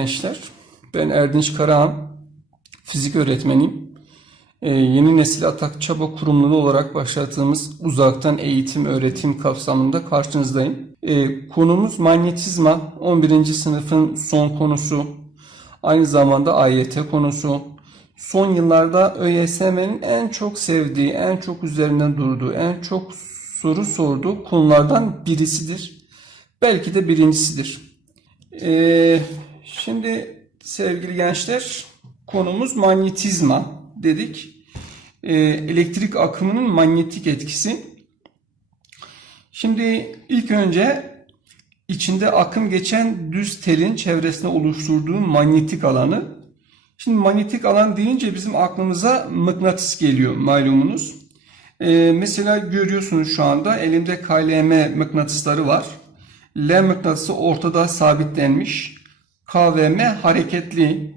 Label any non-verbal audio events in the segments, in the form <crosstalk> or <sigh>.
gençler. Ben Erdinç Karahan, fizik öğretmeniyim. Ee, yeni nesil Atak Çaba kurumları olarak başlattığımız uzaktan eğitim öğretim kapsamında karşınızdayım. Ee, konumuz manyetizma, 11. sınıfın son konusu. Aynı zamanda AYT konusu. Son yıllarda ÖYSM'nin en çok sevdiği, en çok üzerinden durduğu, en çok soru sorduğu konulardan birisidir. Belki de birincisidir. Ee, şimdi sevgili gençler konumuz manyetizma dedik. Ee, elektrik akımının manyetik etkisi. Şimdi ilk önce içinde akım geçen düz telin çevresinde oluşturduğu manyetik alanı. Şimdi manyetik alan deyince bizim aklımıza mıknatıs geliyor malumunuz. Ee, mesela görüyorsunuz şu anda elimde KLM mıknatısları var. L mıknatısı ortada sabitlenmiş. K ve M hareketli.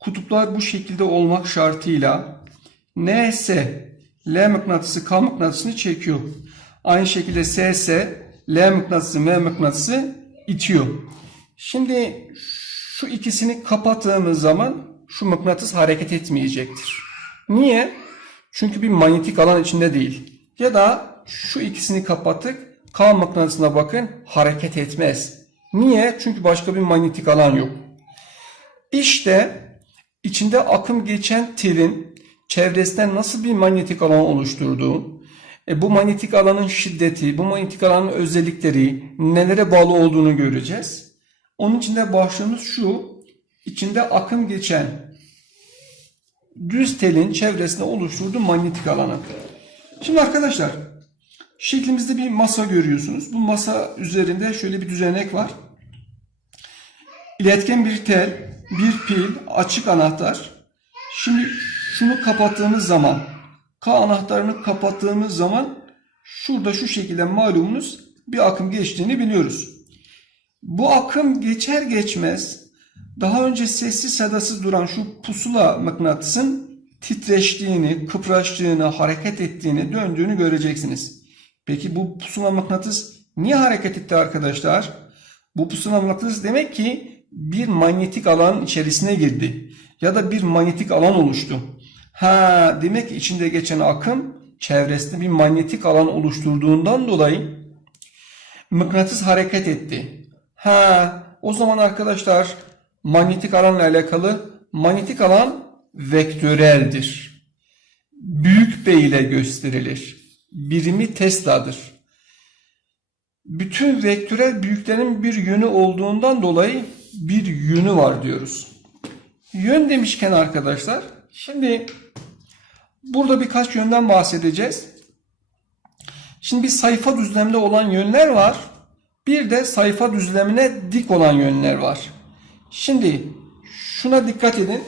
Kutuplar bu şekilde olmak şartıyla N ise L mıknatısı K mıknatısını çekiyor. Aynı şekilde S ise L mıknatısı M mıknatısı itiyor. Şimdi şu ikisini kapattığımız zaman şu mıknatıs hareket etmeyecektir. Niye? Çünkü bir manyetik alan içinde değil. Ya da şu ikisini kapattık. K mıknatısına bakın hareket etmez. Niye? Çünkü başka bir manyetik alan yok. İşte içinde akım geçen telin çevresinden nasıl bir manyetik alan oluşturduğu, e, bu manyetik alanın şiddeti, bu manyetik alanın özellikleri, nelere bağlı olduğunu göreceğiz. Onun için de başlığımız şu, içinde akım geçen düz telin çevresinde oluşturduğu manyetik alanı. Şimdi arkadaşlar şeklimizde bir masa görüyorsunuz. Bu masa üzerinde şöyle bir düzenek var. İletken bir tel, bir pil, açık anahtar. Şimdi şunu kapattığımız zaman, K anahtarını kapattığımız zaman şurada şu şekilde malumunuz bir akım geçtiğini biliyoruz. Bu akım geçer geçmez daha önce sessiz sedasız duran şu pusula mıknatısın titreştiğini, kıpraştığını, hareket ettiğini, döndüğünü göreceksiniz. Peki bu pusula mıknatıs niye hareket etti arkadaşlar? Bu pusula mıknatıs demek ki bir manyetik alan içerisine girdi. Ya da bir manyetik alan oluştu. Ha demek içinde geçen akım çevresinde bir manyetik alan oluşturduğundan dolayı mıknatıs hareket etti. Ha o zaman arkadaşlar manyetik alanla alakalı manyetik alan vektöreldir. Büyük B ile gösterilir. Birimi Tesla'dır. Bütün vektörel büyüklerin bir yönü olduğundan dolayı bir yönü var diyoruz. Yön demişken arkadaşlar şimdi burada birkaç yönden bahsedeceğiz. Şimdi bir sayfa düzlemde olan yönler var. Bir de sayfa düzlemine dik olan yönler var. Şimdi şuna dikkat edin.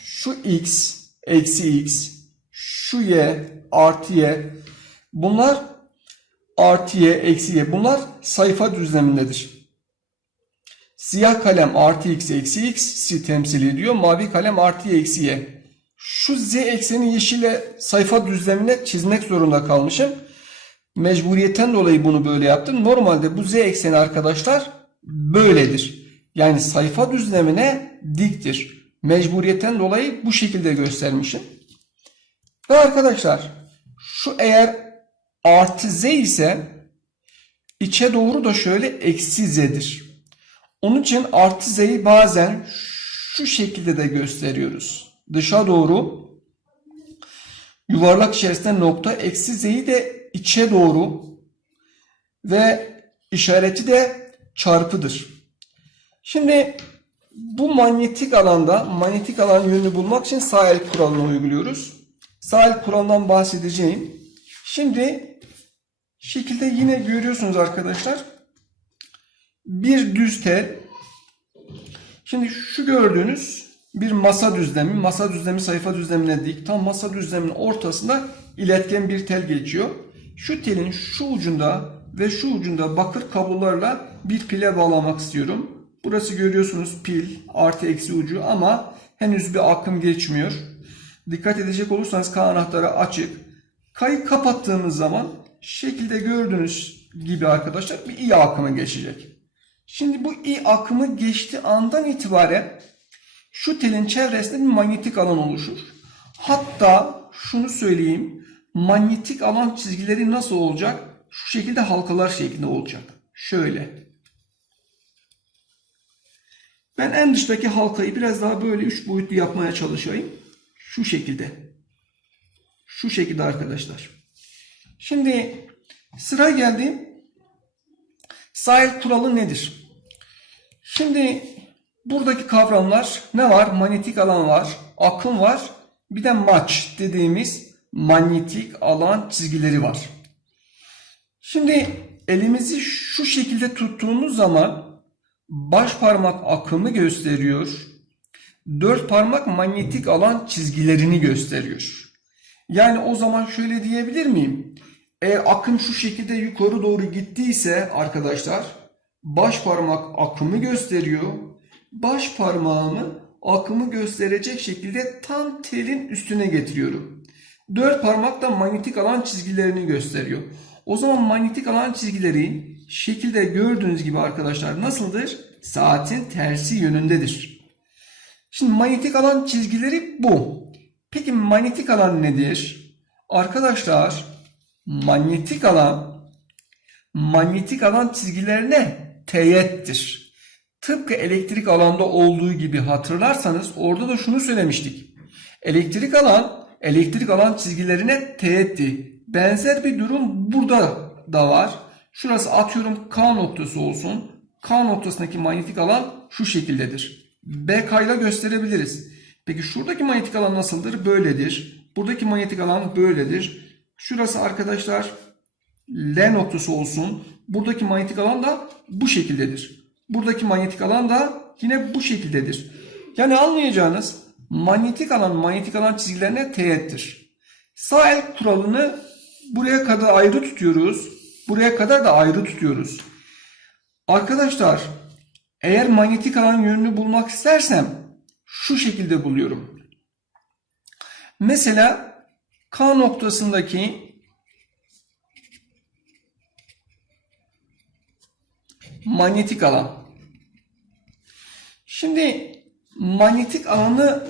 Şu x eksi x, şu y artı y bunlar artı y eksi y bunlar sayfa düzlemindedir. Siyah kalem artı x eksi x'i temsil ediyor. Mavi kalem artı y eksi y. Şu z ekseni yeşile sayfa düzlemine çizmek zorunda kalmışım. Mecburiyetten dolayı bunu böyle yaptım. Normalde bu z ekseni arkadaşlar böyledir. Yani sayfa düzlemine diktir. Mecburiyetten dolayı bu şekilde göstermişim. Ve arkadaşlar şu eğer artı z ise içe doğru da şöyle eksi z'dir. Onun için artı z'yi bazen şu şekilde de gösteriyoruz. Dışa doğru yuvarlak içerisinde nokta eksi z'yi de içe doğru ve işareti de çarpıdır. Şimdi bu manyetik alanda manyetik alan yönünü bulmak için sağ el kuralını uyguluyoruz. Sağ el kuralından bahsedeceğim. Şimdi şekilde yine görüyorsunuz arkadaşlar. Bir düz tel. Şimdi şu gördüğünüz bir masa düzlemi. Masa düzlemi sayfa düzlemine dik. Tam masa düzleminin ortasında iletken bir tel geçiyor. Şu telin şu ucunda ve şu ucunda bakır kablolarla bir pile bağlamak istiyorum. Burası görüyorsunuz pil artı eksi ucu ama henüz bir akım geçmiyor. Dikkat edecek olursanız K anahtarı açık. K'yı kapattığımız zaman şekilde gördüğünüz gibi arkadaşlar bir iyi akımı geçecek. Şimdi bu I akımı geçtiği andan itibaren şu telin çevresinde bir manyetik alan oluşur. Hatta şunu söyleyeyim. Manyetik alan çizgileri nasıl olacak? Şu şekilde halkalar şeklinde olacak. Şöyle. Ben en dıştaki halkayı biraz daha böyle üç boyutlu yapmaya çalışayım. Şu şekilde. Şu şekilde arkadaşlar. Şimdi sıra geldi. Sahil kuralı nedir? Şimdi buradaki kavramlar ne var? Manyetik alan var, akım var, bir de maç dediğimiz manyetik alan çizgileri var. Şimdi elimizi şu şekilde tuttuğumuz zaman baş parmak akımı gösteriyor. Dört parmak manyetik alan çizgilerini gösteriyor. Yani o zaman şöyle diyebilir miyim? Eğer akım şu şekilde yukarı doğru gittiyse arkadaşlar baş parmak akımı gösteriyor. Baş parmağımı akımı gösterecek şekilde tam telin üstüne getiriyorum. Dört parmak da manyetik alan çizgilerini gösteriyor. O zaman manyetik alan çizgileri şekilde gördüğünüz gibi arkadaşlar nasıldır? Saatin tersi yönündedir. Şimdi manyetik alan çizgileri bu. Peki manyetik alan nedir? Arkadaşlar manyetik alan manyetik alan çizgilerine teğettir. Tıpkı elektrik alanda olduğu gibi hatırlarsanız orada da şunu söylemiştik. Elektrik alan elektrik alan çizgilerine teğetti. Benzer bir durum burada da var. Şurası atıyorum K noktası olsun. K noktasındaki manyetik alan şu şekildedir. BK ile gösterebiliriz. Peki şuradaki manyetik alan nasıldır? Böyledir. Buradaki manyetik alan böyledir. Şurası arkadaşlar L noktası olsun. Buradaki manyetik alan da bu şekildedir. Buradaki manyetik alan da yine bu şekildedir. Yani anlayacağınız manyetik alan manyetik alan çizgilerine teğettir. Sağ el kuralını buraya kadar ayrı tutuyoruz. Buraya kadar da ayrı tutuyoruz. Arkadaşlar eğer manyetik alan yönünü bulmak istersem şu şekilde buluyorum. Mesela K noktasındaki manyetik alan. Şimdi manyetik alanı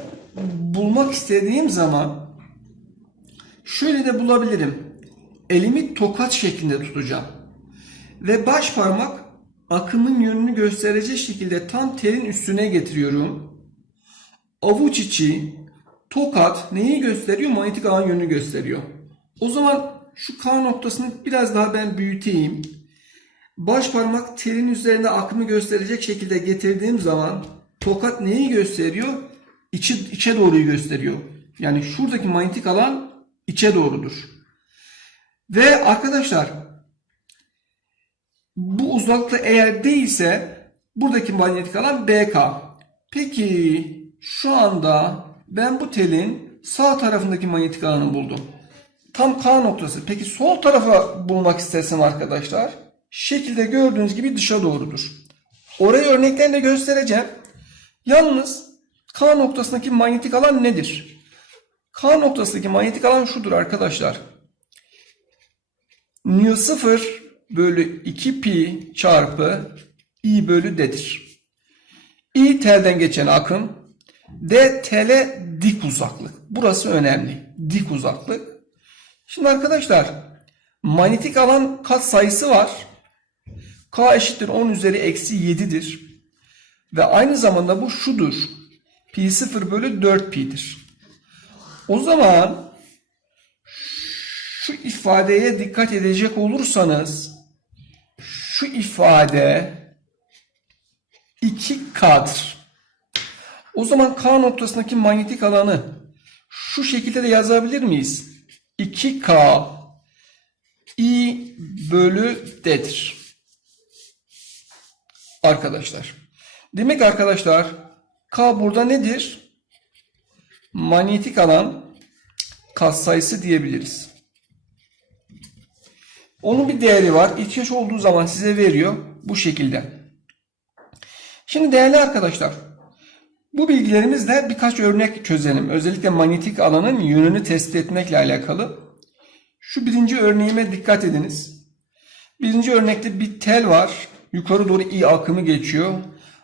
bulmak istediğim zaman şöyle de bulabilirim. Elimi tokat şeklinde tutacağım. Ve baş parmak akımın yönünü gösterecek şekilde tam telin üstüne getiriyorum. Avuç içi tokat neyi gösteriyor? Manyetik alan yönünü gösteriyor. O zaman şu K noktasını biraz daha ben büyüteyim. Baş parmak telin üzerinde akımı gösterecek şekilde getirdiğim zaman tokat neyi gösteriyor? İçi, içe doğruyu gösteriyor. Yani şuradaki manyetik alan içe doğrudur. Ve arkadaşlar bu uzaklıkta eğer değilse buradaki manyetik alan BK. Peki şu anda ben bu telin sağ tarafındaki manyetik alanı buldum. Tam K noktası. Peki sol tarafa bulmak istersem arkadaşlar şekilde gördüğünüz gibi dışa doğrudur. Orayı örneklerle göstereceğim. Yalnız K noktasındaki manyetik alan nedir? K noktasındaki manyetik alan şudur arkadaşlar. Mu 0 bölü 2 pi çarpı i bölü d'dir. i telden geçen akım, d tele dik uzaklık. Burası önemli. Dik uzaklık. Şimdi arkadaşlar manyetik alan kat sayısı var. K eşittir 10 üzeri eksi 7'dir. Ve aynı zamanda bu şudur. Pi 0 bölü 4 pi'dir. O zaman şu ifadeye dikkat edecek olursanız şu ifade 2K'dır. O zaman K noktasındaki manyetik alanı şu şekilde de yazabilir miyiz? 2K I bölü D'dir. Arkadaşlar. Demek arkadaşlar K burada nedir? Manyetik alan katsayısı diyebiliriz. Onun bir değeri var. İhtiyaç olduğu zaman size veriyor. Bu şekilde. Şimdi değerli arkadaşlar. Bu bilgilerimizle birkaç örnek çözelim. Özellikle manyetik alanın yönünü tespit etmekle alakalı. Şu birinci örneğime dikkat ediniz. Birinci örnekte bir tel var. yukarı doğru I akımı geçiyor.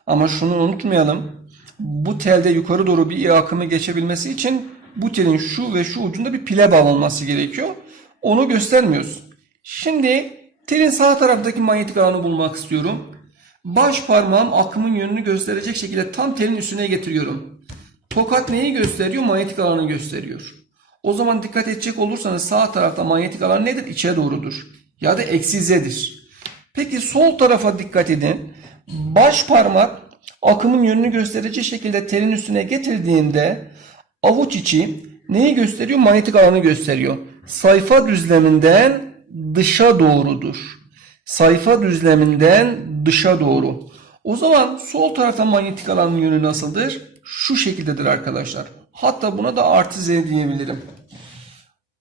Ama şunu unutmayalım. Bu telde yukarı doğru bir I akımı geçebilmesi için bu telin şu ve şu ucunda bir pile bağlanması gerekiyor. Onu göstermiyoruz. Şimdi telin sağ taraftaki manyetik alanı bulmak istiyorum. Baş parmağım akımın yönünü gösterecek şekilde tam telin üstüne getiriyorum. Tokat neyi gösteriyor? Manyetik alanı gösteriyor. O zaman dikkat edecek olursanız sağ tarafta manyetik alan nedir? İçe doğrudur. Ya da eksi z'dir. Peki sol tarafa dikkat edin. Baş parmak akımın yönünü gösterici şekilde telin üstüne getirdiğinde avuç içi neyi gösteriyor? Manyetik alanı gösteriyor. Sayfa düzleminden dışa doğrudur. Sayfa düzleminden dışa doğru. O zaman sol tarafta manyetik alanın yönü nasıldır? Şu şekildedir arkadaşlar. Hatta buna da artı z diyebilirim.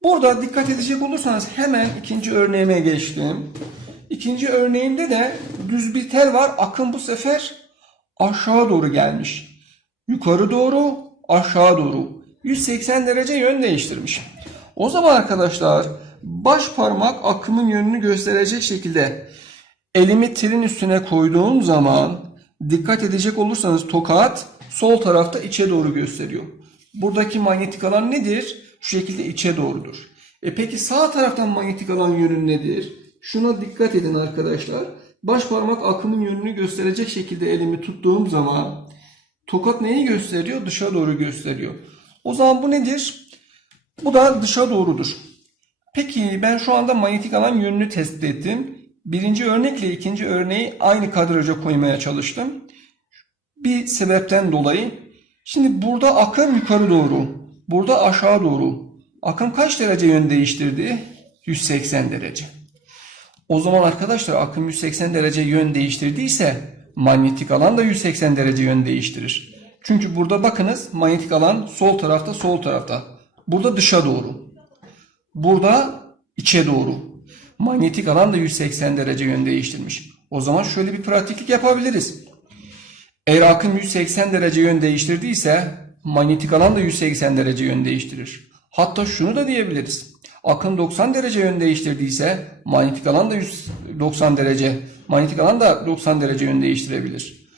Burada dikkat edecek olursanız hemen ikinci örneğime geçtim. İkinci örneğimde de düz bir tel var. Akım bu sefer aşağı doğru gelmiş. Yukarı doğru, aşağı doğru. 180 derece yön değiştirmiş. O zaman arkadaşlar baş parmak akımın yönünü gösterecek şekilde elimi telin üstüne koyduğum zaman dikkat edecek olursanız tokat sol tarafta içe doğru gösteriyor. Buradaki manyetik alan nedir? Şu şekilde içe doğrudur. E peki sağ taraftan manyetik alan yönü nedir? Şuna dikkat edin arkadaşlar. Baş parmak akımın yönünü gösterecek şekilde elimi tuttuğum zaman tokat neyi gösteriyor? Dışa doğru gösteriyor. O zaman bu nedir? Bu da dışa doğrudur. Peki ben şu anda manyetik alan yönünü tespit ettim. Birinci örnekle ikinci örneği aynı kadraja koymaya çalıştım. Bir sebepten dolayı. Şimdi burada akım yukarı doğru. Burada aşağı doğru. Akım kaç derece yön değiştirdi? 180 derece. O zaman arkadaşlar akım 180 derece yön değiştirdiyse manyetik alan da 180 derece yön değiştirir. Çünkü burada bakınız manyetik alan sol tarafta sol tarafta. Burada dışa doğru. Burada içe doğru. Manyetik alan da 180 derece yön değiştirmiş. O zaman şöyle bir pratiklik yapabiliriz. Eğer akım 180 derece yön değiştirdiyse manyetik alan da 180 derece yön değiştirir. Hatta şunu da diyebiliriz. Akım 90 derece yön değiştirdiyse manyetik alan da 190 derece, manyetik alan da 90 derece yön değiştirebilir.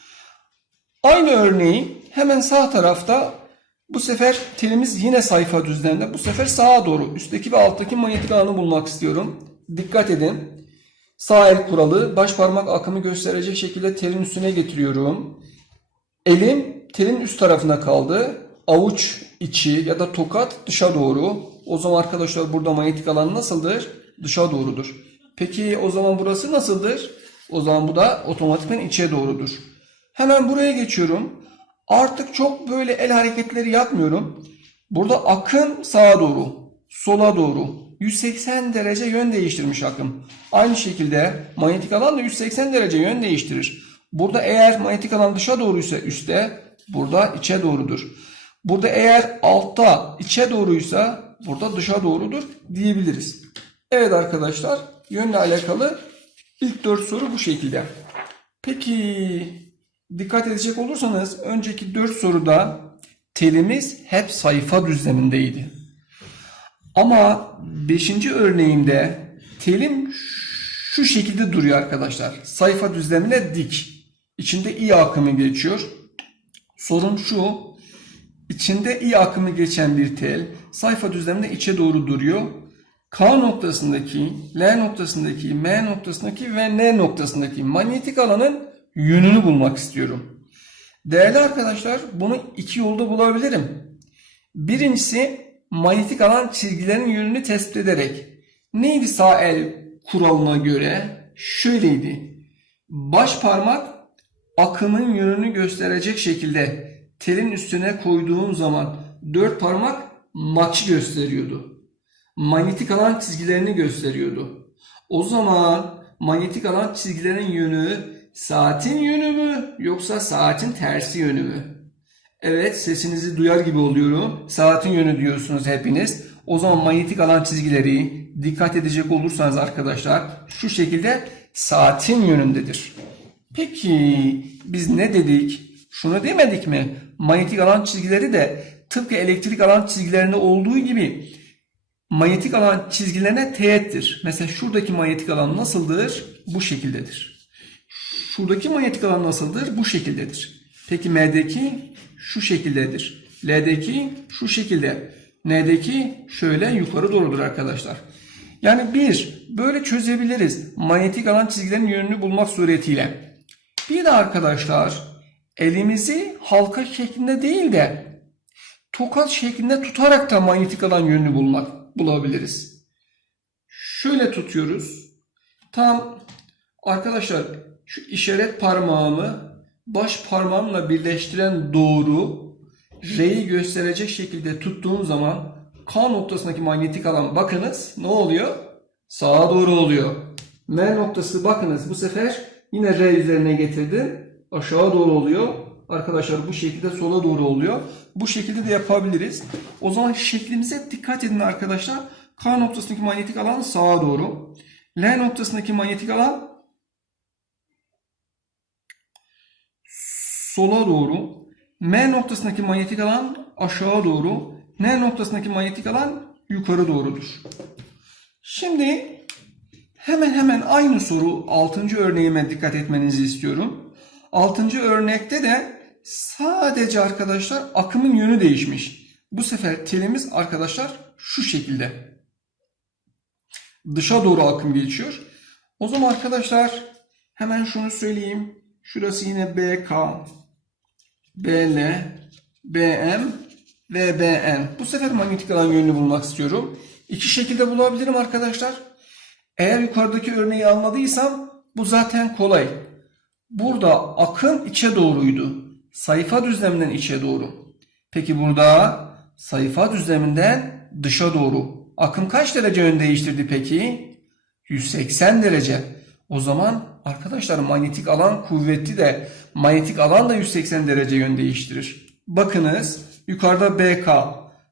Aynı örneği hemen sağ tarafta bu sefer telimiz yine sayfa düzlemde. Bu sefer sağa doğru üstteki ve alttaki manyetik alanı bulmak istiyorum. Dikkat edin. Sağ el kuralı baş parmak akımı gösterecek şekilde telin üstüne getiriyorum. Elim telin üst tarafına kaldı. Avuç içi ya da tokat dışa doğru. O zaman arkadaşlar burada manyetik alan nasıldır? Dışa doğrudur. Peki o zaman burası nasıldır? O zaman bu da otomatikman içe doğrudur. Hemen buraya geçiyorum. Artık çok böyle el hareketleri yapmıyorum. Burada akım sağa doğru, sola doğru. 180 derece yön değiştirmiş akım. Aynı şekilde manyetik alan da 180 derece yön değiştirir. Burada eğer manyetik alan dışa doğruysa üstte, burada içe doğrudur. Burada eğer altta içe doğruysa burada dışa doğrudur diyebiliriz. Evet arkadaşlar yönle alakalı ilk 4 soru bu şekilde. Peki dikkat edecek olursanız önceki 4 soruda telimiz hep sayfa düzlemindeydi. Ama 5. örneğimde telim şu şekilde duruyor arkadaşlar. Sayfa düzlemine dik. İçinde i akımı geçiyor. Sorun şu. İçinde i akımı geçen bir tel sayfa düzleminde içe doğru duruyor. K noktasındaki, L noktasındaki, M noktasındaki ve N noktasındaki manyetik alanın yönünü bulmak istiyorum. Değerli arkadaşlar bunu iki yolda bulabilirim. Birincisi manyetik alan çizgilerin yönünü tespit ederek. Neydi sağ el kuralına göre? Şöyleydi. Baş parmak akımın yönünü gösterecek şekilde telin üstüne koyduğum zaman dört parmak maçı gösteriyordu. Manyetik alan çizgilerini gösteriyordu. O zaman manyetik alan çizgilerin yönü saatin yönü mü yoksa saatin tersi yönü mü? Evet sesinizi duyar gibi oluyorum. Saatin yönü diyorsunuz hepiniz. O zaman manyetik alan çizgileri dikkat edecek olursanız arkadaşlar şu şekilde saatin yönündedir. Peki biz ne dedik? Şunu demedik mi? Manyetik alan çizgileri de tıpkı elektrik alan çizgilerinde olduğu gibi manyetik alan çizgilerine teğettir. Mesela şuradaki manyetik alan nasıldır? Bu şekildedir. Şuradaki manyetik alan nasıldır? Bu şekildedir. Peki M'deki şu şekildedir. L'deki şu şekilde. N'deki şöyle yukarı doğrudur arkadaşlar. Yani bir, böyle çözebiliriz. Manyetik alan çizgilerin yönünü bulmak suretiyle. Bir de arkadaşlar elimizi halka şeklinde değil de tokat şeklinde tutarak da manyetik alan yönünü bulmak bulabiliriz. Şöyle tutuyoruz. Tam arkadaşlar şu işaret parmağımı baş parmağımla birleştiren doğru R'yi gösterecek şekilde tuttuğum zaman K noktasındaki manyetik alan bakınız ne oluyor? Sağa doğru oluyor. M noktası bakınız bu sefer yine R üzerine getirdim. Aşağı doğru oluyor. Arkadaşlar bu şekilde sola doğru oluyor. Bu şekilde de yapabiliriz. O zaman şeklimize dikkat edin arkadaşlar. K noktasındaki manyetik alan sağa doğru. L noktasındaki manyetik alan sola doğru. M noktasındaki manyetik alan aşağı doğru. N noktasındaki manyetik alan yukarı doğrudur. Şimdi hemen hemen aynı soru 6. örneğime dikkat etmenizi istiyorum. 6. örnekte de sadece arkadaşlar akımın yönü değişmiş. Bu sefer telimiz arkadaşlar şu şekilde. Dışa doğru akım geçiyor. O zaman arkadaşlar hemen şunu söyleyeyim. Şurası yine BK, BL, BM ve BN. Bu sefer manyetik alan yönünü bulmak istiyorum. İki şekilde bulabilirim arkadaşlar. Eğer yukarıdaki örneği anladıysam bu zaten kolay. Burada akım içe doğruydu. Sayfa düzleminden içe doğru. Peki burada sayfa düzleminden dışa doğru. Akım kaç derece yön değiştirdi peki? 180 derece. O zaman arkadaşlar manyetik alan kuvvetli de manyetik alan da 180 derece yön değiştirir. Bakınız yukarıda BK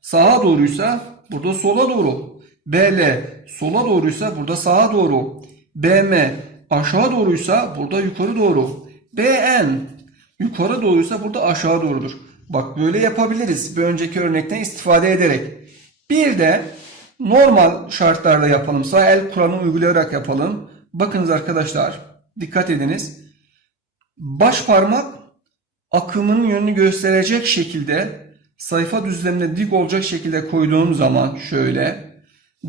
sağa doğruysa burada sola doğru. BL sola doğruysa burada sağa doğru. BM aşağı doğruysa burada yukarı doğru. BN yukarı doğruysa burada aşağı doğrudur. Bak böyle yapabiliriz bir önceki örnekten istifade ederek. Bir de normal şartlarda yapalım. Sağ el kuralını uygulayarak yapalım. Bakınız arkadaşlar dikkat ediniz. Baş parmak akımın yönünü gösterecek şekilde sayfa düzlemine dik olacak şekilde koyduğum zaman şöyle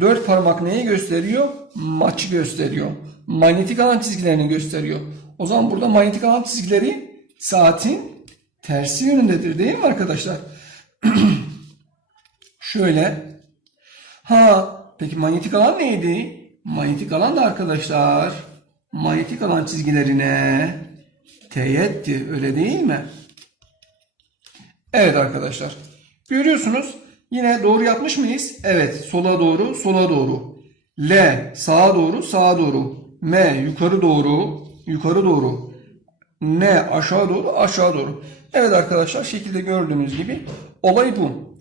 dört parmak neyi gösteriyor? Maçı gösteriyor. Manyetik alan çizgilerini gösteriyor. O zaman burada manyetik alan çizgileri saatin tersi yönündedir değil mi arkadaşlar? <clears throat> şöyle. Ha peki manyetik alan neydi? Manyetik alan da arkadaşlar manyetik alan çizgilerine teğetti öyle değil mi? Evet arkadaşlar. Görüyorsunuz yine doğru yapmış mıyız? Evet sola doğru sola doğru. L sağa doğru sağa doğru. M yukarı doğru yukarı doğru. N aşağı doğru aşağı doğru. Evet arkadaşlar şekilde gördüğünüz gibi olay bu.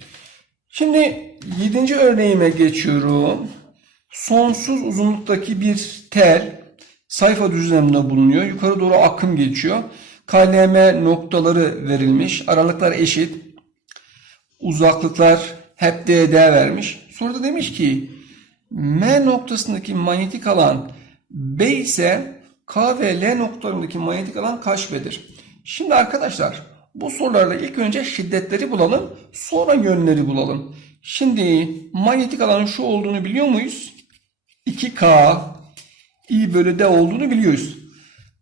Şimdi 7. örneğime geçiyorum. Sonsuz uzunluktaki bir tel sayfa düzleminde bulunuyor. Yukarı doğru akım geçiyor. KLM noktaları verilmiş. Aralıklar eşit. Uzaklıklar hep DD vermiş. Sonra da demiş ki M noktasındaki manyetik alan B ise K ve L noktalarındaki manyetik alan kaç B'dir? Şimdi arkadaşlar bu sorularda ilk önce şiddetleri bulalım. Sonra yönleri bulalım. Şimdi manyetik alanın şu olduğunu biliyor muyuz? 2K I bölü D olduğunu biliyoruz.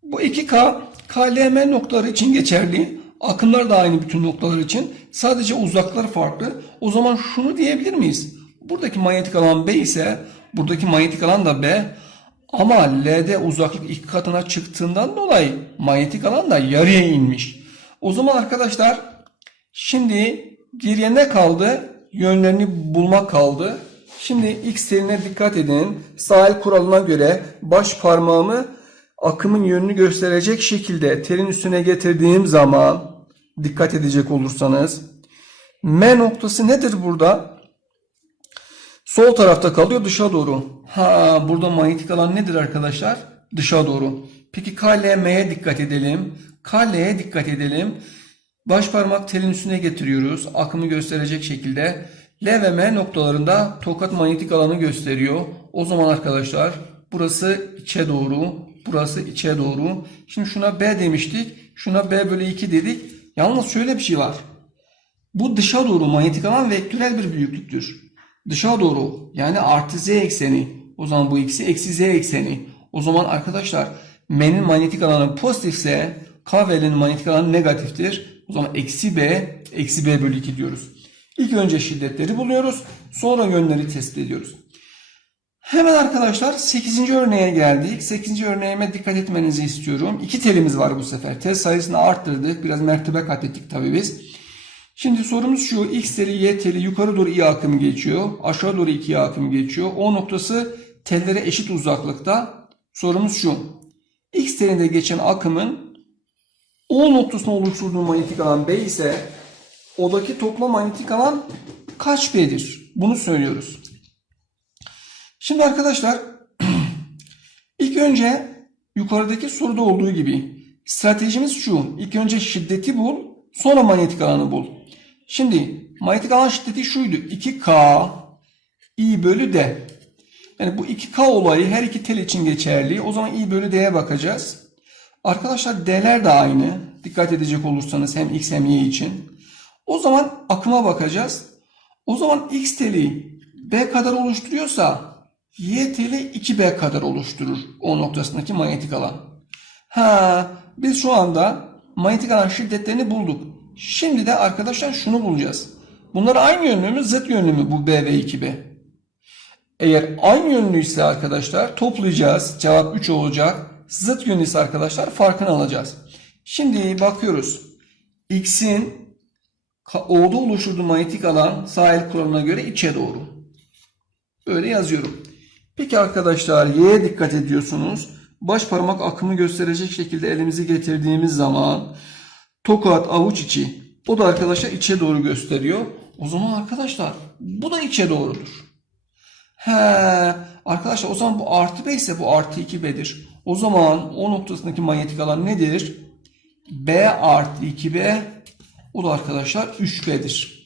Bu 2K KLM noktaları için geçerli. Akımlar da aynı bütün noktalar için. Sadece uzaklar farklı. O zaman şunu diyebilir miyiz? Buradaki manyetik alan B ise buradaki manyetik alan da B. Ama L'de uzaklık iki katına çıktığından dolayı manyetik alan da yarıya inmiş. O zaman arkadaşlar şimdi geriye ne kaldı? Yönlerini bulmak kaldı. Şimdi X teline dikkat edin. Sağ el kuralına göre baş parmağımı akımın yönünü gösterecek şekilde telin üstüne getirdiğim zaman dikkat edecek olursanız M noktası nedir burada? Sol tarafta kalıyor dışa doğru. Ha burada manyetik alan nedir arkadaşlar? Dışa doğru. Peki KLM'ye dikkat edelim. KL'ye dikkat edelim. Baş parmak telin üstüne getiriyoruz. Akımı gösterecek şekilde. L ve M noktalarında tokat manyetik alanı gösteriyor. O zaman arkadaşlar burası içe doğru, Burası içe doğru. Şimdi şuna B demiştik. Şuna B bölü 2 dedik. Yalnız şöyle bir şey var. Bu dışa doğru manyetik alan vektörel bir büyüklüktür. Dışa doğru yani artı z ekseni. O zaman bu ikisi eksi z ekseni. O zaman arkadaşlar M'nin manyetik alanı pozitifse K ve L'nin manyetik alanı negatiftir. O zaman eksi B, eksi B bölü 2 diyoruz. İlk önce şiddetleri buluyoruz. Sonra yönleri tespit ediyoruz. Hemen arkadaşlar 8. örneğe geldik. 8. örneğime dikkat etmenizi istiyorum. İki telimiz var bu sefer. Tel sayısını arttırdık. Biraz mertebe kat ettik tabii biz. Şimdi sorumuz şu. X teli Y teli yukarı doğru i akım geçiyor. Aşağı doğru 2 akım geçiyor. O noktası tellere eşit uzaklıkta. Sorumuz şu. X telinde geçen akımın O noktasını oluşturduğu manyetik alan B ise odaki toplam manyetik alan kaç B'dir? Bunu söylüyoruz. Şimdi arkadaşlar <clears throat> ilk önce yukarıdaki soruda olduğu gibi stratejimiz şu. İlk önce şiddeti bul, sonra manyetik alanı bul. Şimdi manyetik alan şiddeti şuydu. 2K I bölü D. Yani bu 2K olayı her iki tel için geçerli. O zaman I bölü D'ye bakacağız. Arkadaşlar D'ler de aynı. Dikkat edecek olursanız hem X hem Y için. O zaman akıma bakacağız. O zaman X teli B kadar oluşturuyorsa Y teli 2B kadar oluşturur o noktasındaki manyetik alan. Ha, biz şu anda manyetik alan şiddetlerini bulduk. Şimdi de arkadaşlar şunu bulacağız. Bunlar aynı yönlü mü, zıt yönlü mü bu B ve 2B? Eğer aynı yönlüyse arkadaşlar toplayacağız. Cevap 3 olacak. Zıt yönlü ise arkadaşlar farkını alacağız. Şimdi bakıyoruz. X'in O'da oluşturduğu manyetik alan sahil kuralına göre içe doğru. Böyle yazıyorum. Peki arkadaşlar Y'ye dikkat ediyorsunuz. Baş parmak akımı gösterecek şekilde elimizi getirdiğimiz zaman tokat avuç içi. O da arkadaşlar içe doğru gösteriyor. O zaman arkadaşlar bu da içe doğrudur. He, arkadaşlar o zaman bu artı B ise bu artı 2B'dir. O zaman o noktasındaki manyetik alan nedir? B artı 2B o da arkadaşlar 3B'dir.